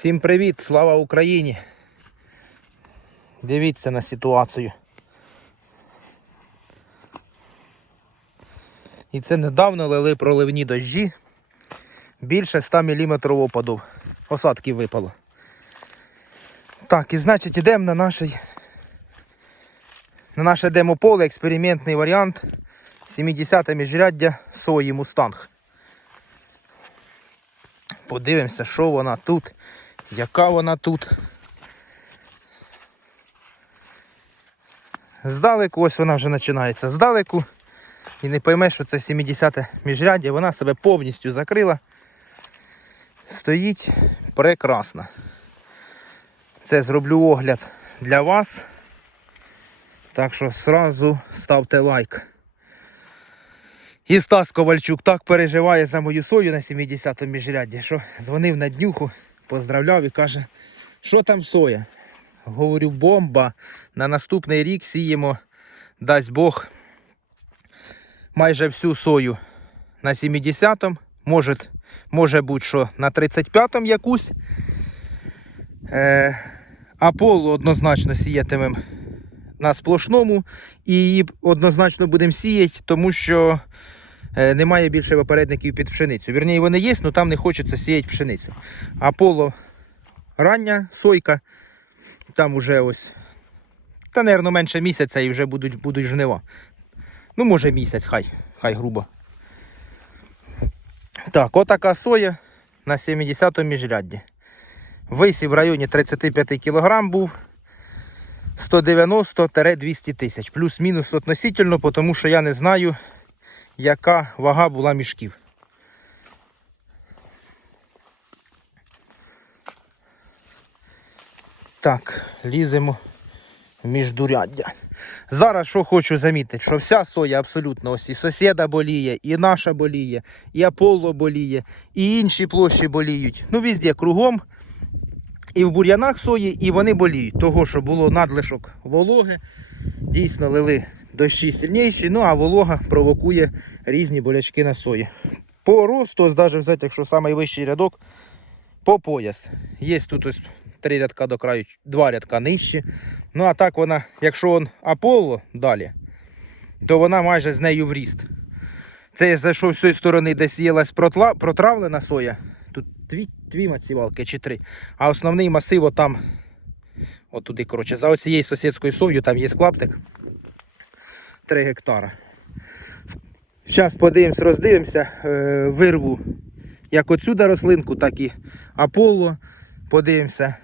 Всім привіт, слава Україні! Дивіться на ситуацію. І це недавно лили проливні дощі. Більше 100 мм опаду. Осадки випало. Так, і значить йдемо на наш, на наше демополе, експериментний варіант 70 міжряддя сої Мустанг. Подивимося, що вона тут, яка вона тут. Здалеку, ось вона вже починається здалеку. І не поймеш, що це 70 міжряддя, вона себе повністю закрила. Стоїть прекрасно. Це зроблю огляд для вас. Так що сразу ставте лайк. І Стас Ковальчук так переживає за мою сою на 70-му міжрядді, що дзвонив на днюху, поздравляв і каже, що там соя? Говорю, бомба. На наступний рік сіємо, дасть Бог, майже всю сою на 70-му. Може, може бути, що на 35-му якусь. Е, Аполло однозначно сіятимемо на сплошному і однозначно будемо сіяти, тому що немає більше попередників під пшеницю. Вірніше, вони є, але там не хочеться сіяти пшеницю. Аполло рання сойка, там уже ось, та, мабуть, менше місяця і вже будуть, будуть жнива. Ну, може місяць, хай, хай грубо. Так, отака соя на 70-му міжрядді. Висів в районі 35 кг був 190-200 тисяч. Плюс-мінус относительно, тому що я не знаю, яка вага була мішків. Так, ліземо в міждуряддя. Зараз що хочу замітити, що вся соя абсолютно ось і сусіда боліє, і наша боліє, і Аполло боліє, і інші площі боліють. Ну, везде кругом. І в бур'янах сої, і вони боліють. Того, що було надлишок вологи, дійсно лили дощі сильніші, ну а волога провокує різні болячки на сої. По росту, навіть взяти, якщо найвищий рядок, по пояс. Є тут ось три рядка до краю, два рядка нижче. Ну а так вона, якщо он Аполло далі, то вона майже з нею в ріст. Це зайшов з цієї сторони, де сіялась протла- протравлена соя. Тут дві, дві мацівалки чи три. А основний масив отам, от туди, коротше, за оцією сусідською сов'ю там є клаптик 3 гектара. Зараз подивимось, роздивимося, е, вирву як отсюди рослинку, так і Аполло. Подивимося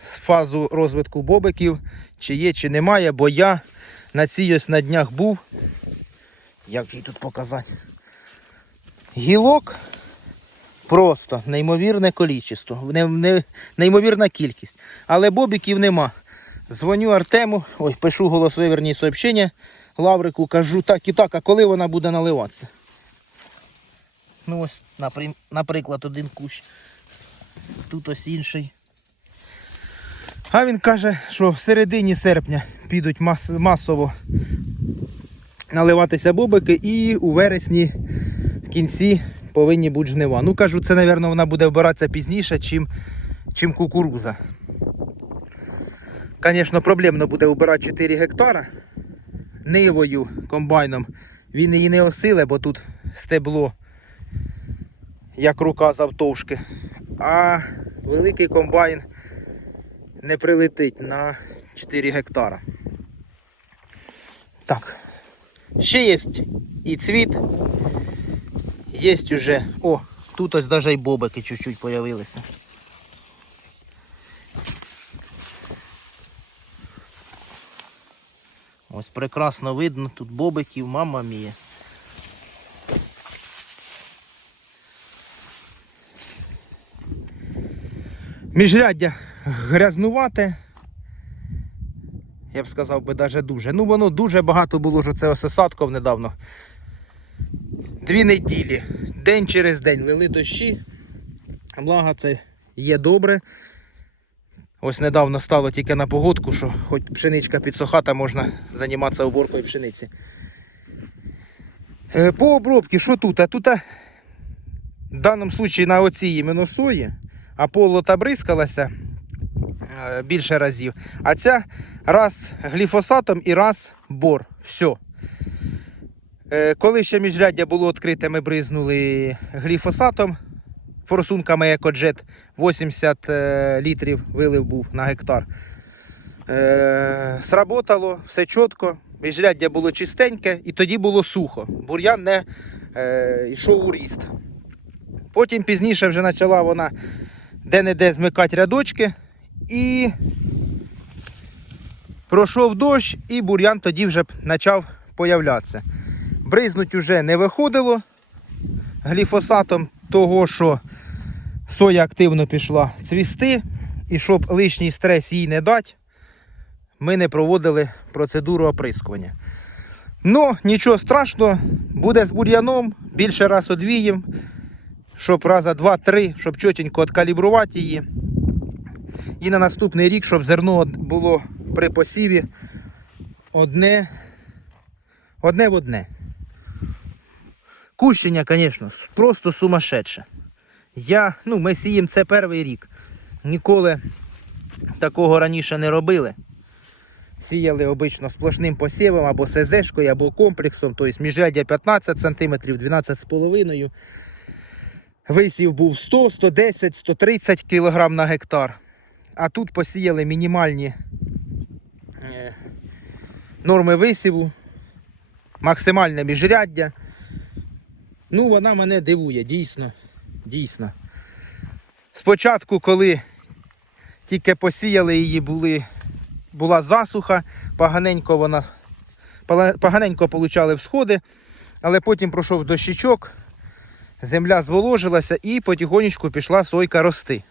фазу розвитку бобиків, чи є, чи немає, бо я на цій ось на днях був. Як їй тут показати? Гілок просто неймовірне количество, не, не, неймовірна кількість. Але бобиків нема. Дзвоню Артему, ой, пишу голосові сообщення Лаврику, кажу так і так, а коли вона буде наливатися? Ну ось, наприклад, один кущ. Тут ось інший. А він каже, що в середині серпня підуть мас- масово наливатися бобики і у вересні в кінці повинні бути жнива. Ну кажу, це, мабуть, вона буде вбиратися пізніше, чим, чим кукуруза. Звісно, проблемно буде вбирати 4 гектара нивою комбайном. Він її не осиле, бо тут стебло як рука завтовшки. А великий комбайн не прилетить на 4 гектара. Так. Ще є і цвіт. Є уже. О, тут ось навіть і бобики чуть-чуть появилися. Ось прекрасно видно, тут бобиків, мама мія. Міжряддя грязнувате. Я б сказав би навіть дуже. Ну воно дуже багато було ж це ось недавно. Дві неділі. День через день лили дощі. Благо це є добре. Ось недавно стало тільки на погодку, що хоч пшеничка підсохата, можна займатися уборкою пшениці. Е, По обробці, що тут? А тут а, в даному випадку на оцій іменно сої Аполло та бризкалася е, більше разів. А ця раз гліфосатом і раз бор. Все. Коли ще міжряддя було відкрите, ми бризнули гліфосатом форсунками екоджет 80 е, літрів вилив був на гектар. Е, сработало, все чітко, міжряддя було чистеньке і тоді було сухо. Бур'ян не е, йшов у ріст. Потім пізніше вже почала вона де-не-де змикати рядочки і пройшов дощ, і бур'ян тоді вже почав появлятися. Бризнуть уже не виходило гліфосатом того, що соя активно пішла цвісти, і щоб лишній стрес їй не дати, ми не проводили процедуру оприскування. Ну, нічого страшного, буде з бур'яном, більше раз одвіємо, щоб раза два-три, щоб чотенько откалібрувати її. І на наступний рік, щоб зерно було при посіві одне, одне в одне. Кущення, звісно, просто сумасшедше. Я, ну, ми сіємо це перший рік. Ніколи такого раніше не робили. Сіяли обично сплошним посівом або СЗшкою, або комплексом, тобто міжряддя 15 см, 12,5 Висів був 100, 110, 130 кг на гектар. А тут посіяли мінімальні е, норми висіву, максимальне міжряддя. Ну, вона мене дивує, дійсно. Дійсно. Спочатку, коли тільки посіяли її, були, була засуха, поганенько вона поганенько получали всходи, але потім пройшов дощичок, земля зволожилася і потихонечку пішла сойка рости.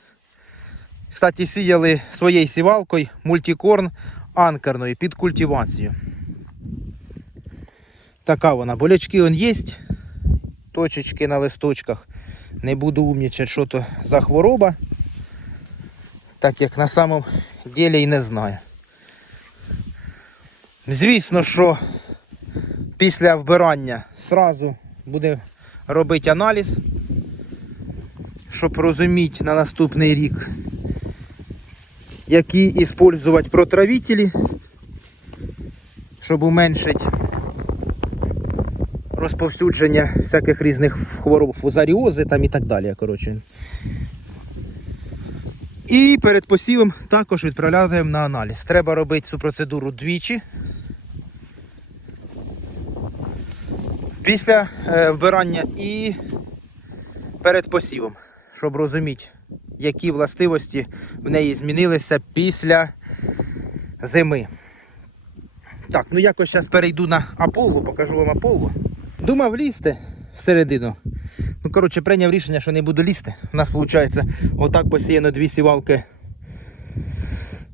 Кстати, сіяли своєю сівалкою мультикорн анкерної під культивацію. Така вона. Болячки он є, точечки на листочках. Не буду умнічати, що то за хвороба. Так як на самом ділі і не знаю. Звісно, що після вбирання сразу буде робити аналіз, щоб розуміти на наступний рік, які використовувати протравителі, щоб уменшити розповсюдження всяких різних хвороб, фузаріози там і так далі. Коротше. І перед посівом також відправляємо на аналіз. Треба робити цю процедуру двічі. Після е, вбирання і перед посівом, щоб розуміти, які властивості в неї змінилися після зими. Так, ну якось зараз перейду на Аполло, покажу вам Аполло. Думав лізти всередину. Ну, коротше, прийняв рішення, що не буду лізти. У нас виходить отак посіяно дві сівалки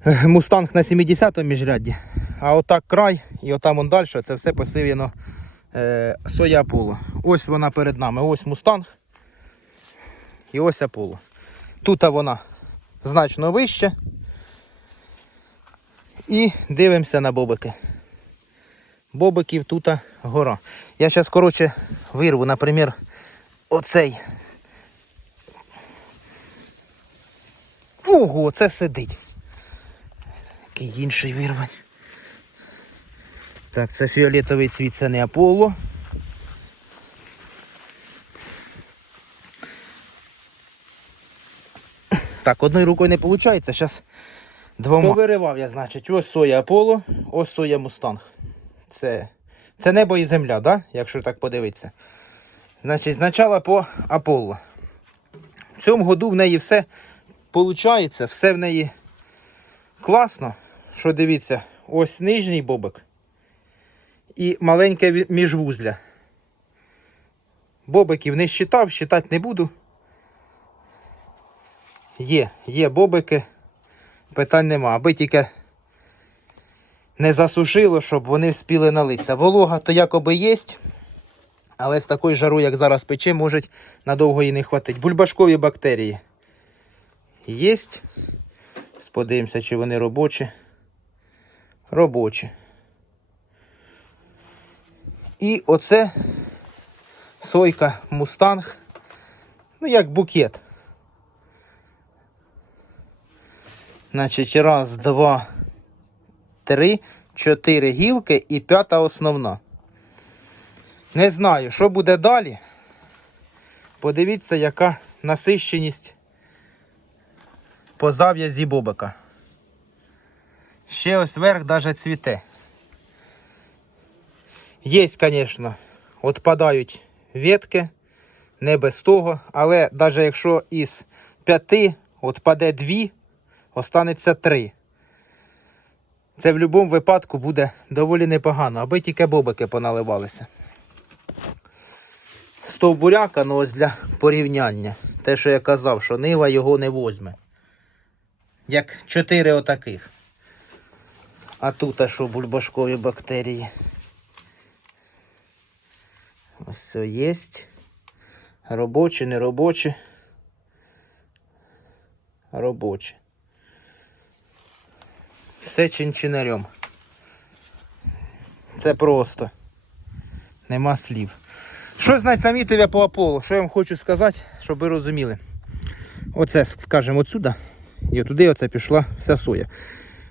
е, мустанг на 70-му міжрядді. А отак край і отам он далі, це все посіяно е, соя Аполло. Ось вона перед нами. Ось мустанг. І ось Аполло. Тут вона значно вища. І дивимося на бобики. Бобиків тут гора. Я зараз, коротше, вирву, наприклад, оцей. Ого, це сидить. Який інший вирвань. Так, це фіолетовий цвіт, це не Аполло. Так, одною рукою не виходить, зараз двома. Повиривав я, значить, ось соя Аполло, ось соя Мустанг. Це, це небо і земля, да? якщо так подивитися. Значить, спочатку по Аполло. В цьому году в неї все виходить, все в неї класно. Що дивіться, ось нижній бобик і маленьке міжвузля. Бобиків не щитав, щитати не буду. Є, є бобики, питань нема, аби тільки не засушило, щоб вони вспіли налитися. Волога то якоби є, але з такою жарою, як зараз пече, може надовго і не хватить. Бульбашкові бактерії є. Подивимося, чи вони робочі. Робочі. І оце сойка мустанг. Ну, як букет. Значить, раз, два, три, чотири гілки і п'ята основна. Не знаю, що буде далі. Подивіться, яка насищеність по зав'язі бобика. Ще ось верх даже цвіте. Є, звісно, відпадають ветки, не без того, але навіть якщо із п'яти відпаде дві, останеться три. Це в будь-якому випадку буде доволі непогано, аби тільки бобики поналивалися. Стовбуряка, ну ось для порівняння. Те, що я казав, що нива його не возьме. Як чотири отаких. А тут а що бульбашкові бактерії. Ось все є. Робочі, не робочі. Все чинчинарем. Це просто. Нема слів. Що значить замітив я по Аполло? Що я вам хочу сказати, щоб ви розуміли. Оце, скажімо, отсюда. І отуди оце пішла вся соя.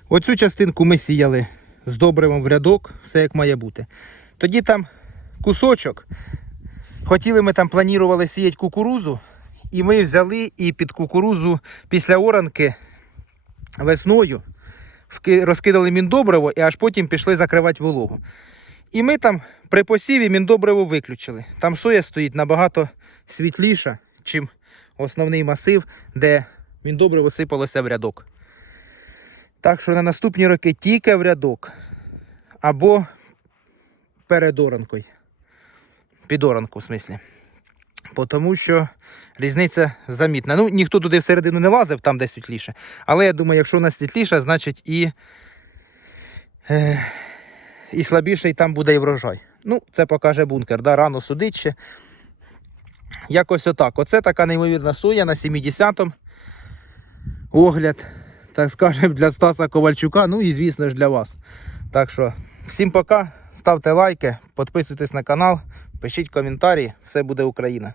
Оцю частинку ми сіяли з добривом в рядок, все як має бути. Тоді там кусочок. Хотіли ми там планували сіяти кукурузу, і ми взяли і під кукурузу після оранки весною розкидали міндобриво і аж потім пішли закривати вологу. І ми там при посіві міндобриво виключили. Там соя стоїть набагато світліша, чим основний масив, де міндобриво сипалося в рядок. Так що на наступні роки тільки в рядок або перед оранкою. Під оранку, в смислі. Тому що різниця замітна. Ну, ніхто туди всередину не лазив, там де світліше. Але я думаю, якщо у нас світліше, значить і, е, і слабіший там буде і врожай. Ну, це покаже бункер. Да, рано судить ще. Якось отак. Оце така неймовірна соя на 70-му. Огляд, так скажемо, для Стаса Ковальчука. Ну і звісно ж для вас. Так що, всім пока. Ставте лайки, підписуйтесь на канал, пишіть коментарі. Все буде Україна.